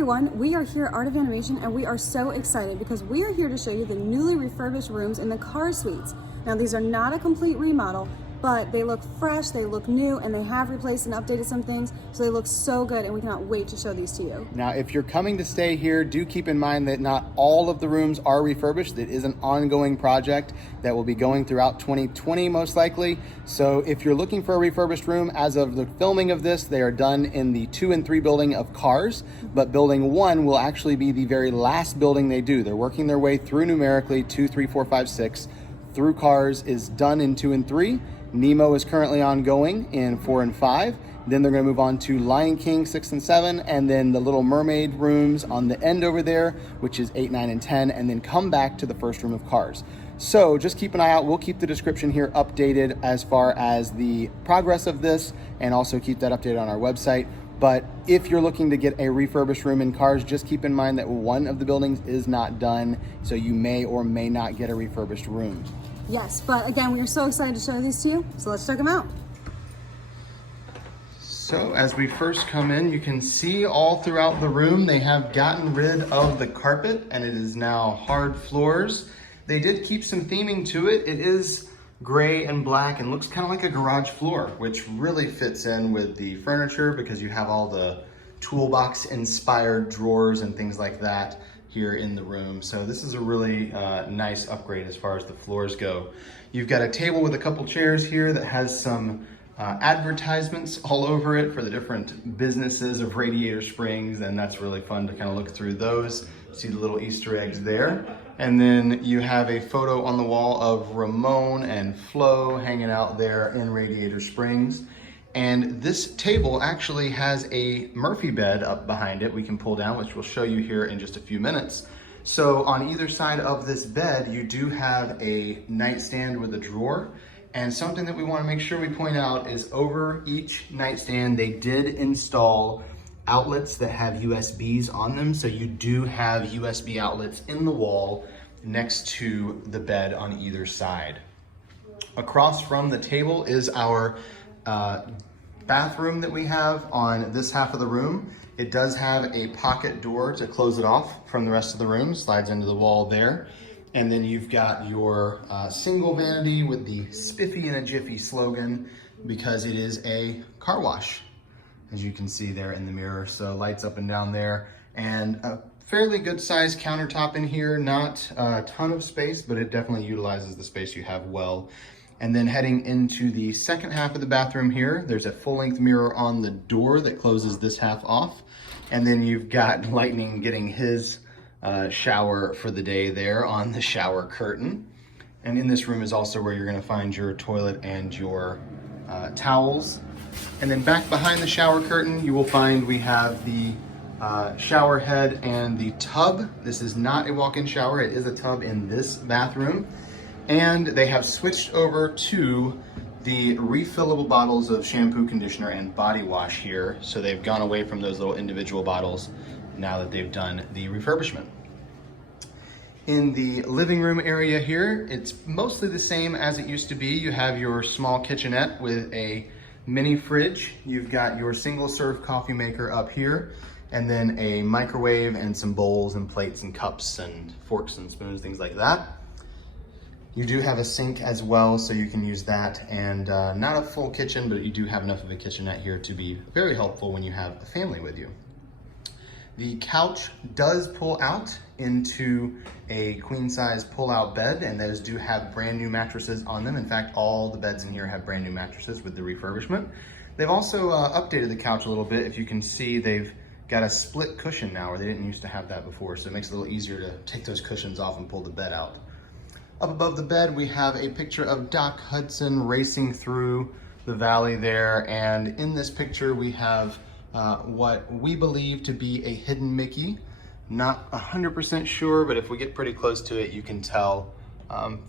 everyone, we are here at Art of Animation and we are so excited because we are here to show you the newly refurbished rooms in the car suites. Now these are not a complete remodel, but they look fresh, they look new, and they have replaced and updated some things, so they look so good and we cannot wait to show these to you. Now if you're coming to stay here, do keep in mind that not all of the rooms are refurbished. It is an ongoing project that will be going throughout 2020 most likely. So if you're looking for a refurbished room, as of the filming of this, they are done in the 2 and 3 building of Cars, but building 1 will actually be the very last building they do. They're working their way through numerically 2, 3, 4, 5, 6. Through Cars is done in 2 and 3. Nemo is currently ongoing in 4 and 5. Then they're going to move on to Lion King 6 and 7, and then the Little Mermaid rooms on the end over there, which is 8, 9, and 10, and then come back to the first room of Cars. So just keep an eye out. We'll keep the description here updated as far as the progress of this, and also keep that updated on our website. But if you're looking to get a refurbished room in Cars, just keep in mind that one of the buildings is not done, so you may or may not get a refurbished room. Yes, but again, we are so excited to show these to you, so let's check them out. So as we first come in, you can see all throughout the room, they have gotten rid of the carpet and it is now hard floors. They did keep some theming to it. It is gray and black and looks kind of like a garage floor, which really fits in with the furniture because you have all the toolbox inspired drawers and things like that here in the room. So this is a really nice upgrade as far as the floors go. You've got a table with a couple chairs here that has some advertisements all over it for the different businesses of Radiator Springs, and that's really fun to kind of look through those, see the little Easter eggs there. And then you have a photo on the wall of Ramon and Flo hanging out there in Radiator Springs. And this table actually has a Murphy bed up behind it we can pull down, which we'll show you here in just a few minutes. So on either side of this bed, you do have a nightstand with a drawer. And something that we want to make sure we point out is over each nightstand, they did install outlets that have USBs on them. So you do have USB outlets in the wall next to the bed on either side. Across from the table is our bathroom that we have on this half of the room. It does have a pocket door to close it off from the rest of the room, slides into the wall there. And then you've got your single vanity with the Spiffy in a Jiffy slogan because it is a car wash, as you can see there in the mirror. So lights up and down there, and a fairly good sized countertop in here. Not a ton of space, but it definitely utilizes the space you have well. And then heading into the second half of the bathroom here, there's a full-length mirror on the door that closes this half off. And then you've got Lightning getting his shower for the day there on the shower curtain. And in this room is also where you're gonna find your toilet and your towels. And then back behind the shower curtain, you will find we have the shower head and the tub. This is not a walk-in shower, it is a tub in this bathroom. And they have switched over to the refillable bottles of shampoo, conditioner, and body wash here. So they've gone away from those little individual bottles now that they've done the refurbishment. In the living room area here, it's mostly the same as it used to be. You have your small kitchenette with a mini fridge. You've got your single serve coffee maker up here, and then a microwave and some bowls and plates and cups and forks and spoons, things like that. You do have a sink as well, so you can use that, and not a full kitchen, but you do have enough of a kitchenette here to be very helpful when you have a family with you. The couch does pull out into a queen size pull-out bed, and those do have brand new mattresses on them. In fact, all the beds in here have brand new mattresses with the refurbishment. They've also updated the couch a little bit. If you can see, they've got a split cushion now, where they didn't used to have that before, so it makes it a little easier to take those cushions off and pull the bed out. Up above the bed, we have a picture of Doc Hudson racing through the valley there, and in this picture we have what we believe to be a hidden Mickey. Not 100% sure, but if we get pretty close to it, you can tell.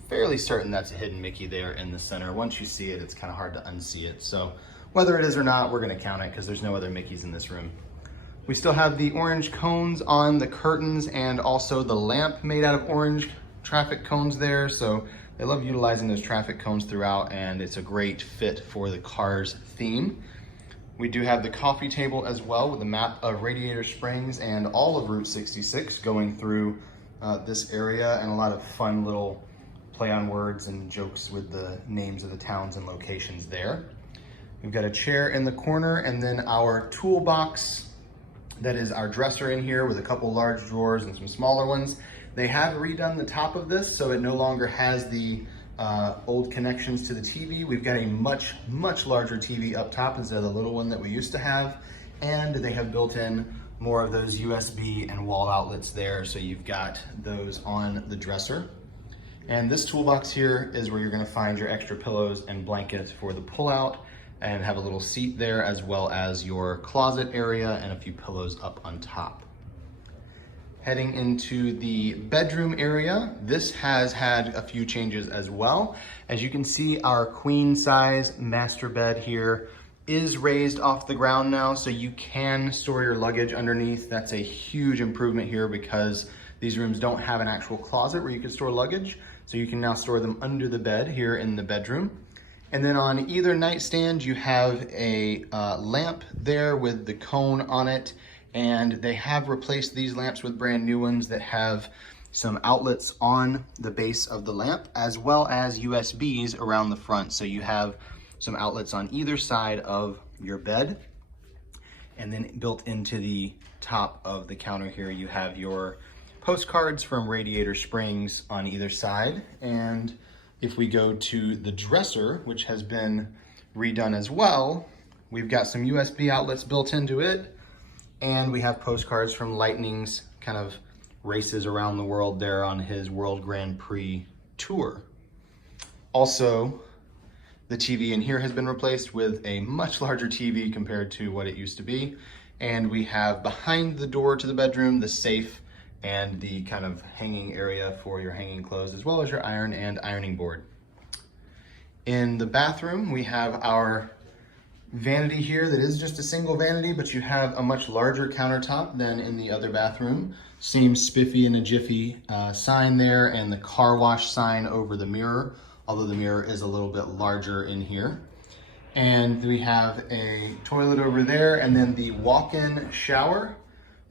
Fairly certain that's a hidden Mickey there in the center. Once you see it, it's kind of hard to unsee it. So whether it is or not, we're gonna count it because there's no other Mickeys in this room. We still have the orange cones on the curtains and also the lamp made out of orange traffic cones there. So they love utilizing those traffic cones throughout, and it's a great fit for the Cars theme. We do have the coffee table as well with a map of Radiator Springs and all of Route 66 going through this area, and a lot of fun little play on words and jokes with the names of the towns and locations there. We've got a chair in the corner, and then our toolbox that is our dresser in here with a couple large drawers and some smaller ones. They have redone the top of this so it no longer has the old connections to the TV. We've got a much larger TV up top instead of the little one that we used to have, and they have built in more of those USB and wall outlets there, so you've got those on the dresser. And this toolbox here is where you're going to find your extra pillows and blankets for the pullout, and have a little seat there, as well as your closet area and a few pillows up on top. Heading into the bedroom area, this has had a few changes as well. As you can see, our queen size master bed here is raised off the ground now, so you can store your luggage underneath. That's a huge improvement here because these rooms don't have an actual closet where you can store luggage, so you can now store them under the bed here in the bedroom. And then on either nightstand, you have a lamp there with the cone on it. And they have replaced these lamps with brand new ones that have some outlets on the base of the lamp, as well as USBs around the front. So you have some outlets on either side of your bed. And then built into the top of the counter here, you have your postcards from Radiator Springs on either side. And if we go to the dresser, which has been redone as well, we've got some USB outlets built into it. And we have postcards from Lightning's kind of races around the world there on his World Grand Prix tour. Also, the TV in here has been replaced with a much larger TV compared to what it used to be. And we have behind the door to the bedroom, the safe and the kind of hanging area for your hanging clothes, as well as your iron and ironing board. In the bathroom, we have our vanity here that is just a single vanity, but you have a much larger countertop than in the other bathroom. Same spiffy and a jiffy sign there, and the car wash sign over the mirror, although the mirror is a little bit larger in here. And we have a toilet over there, and then the walk-in shower.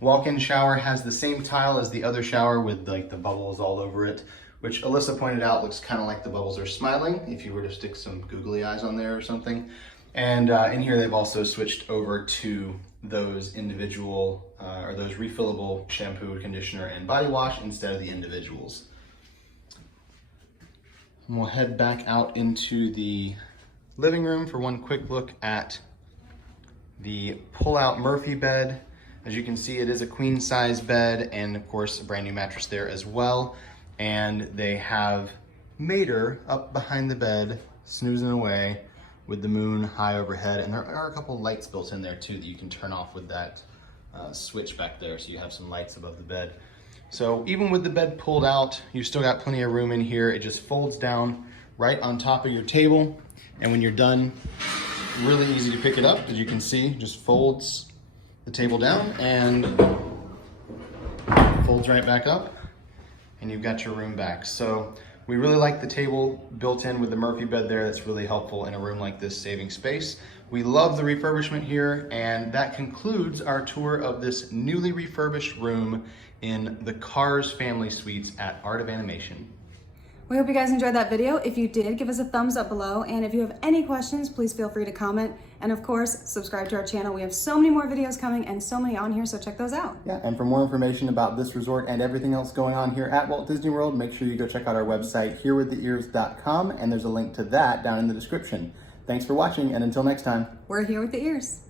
Walk-in shower has the same tile as the other shower with like the bubbles all over it, which Alyssa pointed out looks kind of like the bubbles are smiling if you were to stick some googly eyes on there or something. And in here, they've also switched over to those individual or those refillable shampoo, conditioner, and body wash instead of the individuals. And we'll head back out into the living room for one quick look at the pull-out Murphy bed. As you can see, it is a queen size bed, and of course, a brand new mattress there as well. And they have Mater up behind the bed, snoozing away, with the moon high overhead, and there are a couple lights built in there too that you can turn off with that switch back there, so you have some lights above the bed. So even with the bed pulled out, you've still got plenty of room in here. It just folds down right on top of your table, and when you're done, really easy to pick it up. As you can see, just folds the table down and folds right back up, and you've got your room back. So we really like the table built in with the Murphy bed there. That's really helpful in a room like this, saving space. We love the refurbishment here, and that concludes our tour of this newly refurbished room in the Cars Family Suites at Art of Animation. We hope you guys enjoyed that video. If you did, give us a thumbs up below. And if you have any questions, please feel free to comment. And of course, subscribe to our channel. We have so many more videos coming and so many on here, so check those out. Yeah, and for more information about this resort and everything else going on here at Walt Disney World, make sure you go check out our website, herewiththeears.com, and there's a link to that down in the description. Thanks for watching, and until next time. We're here with the ears.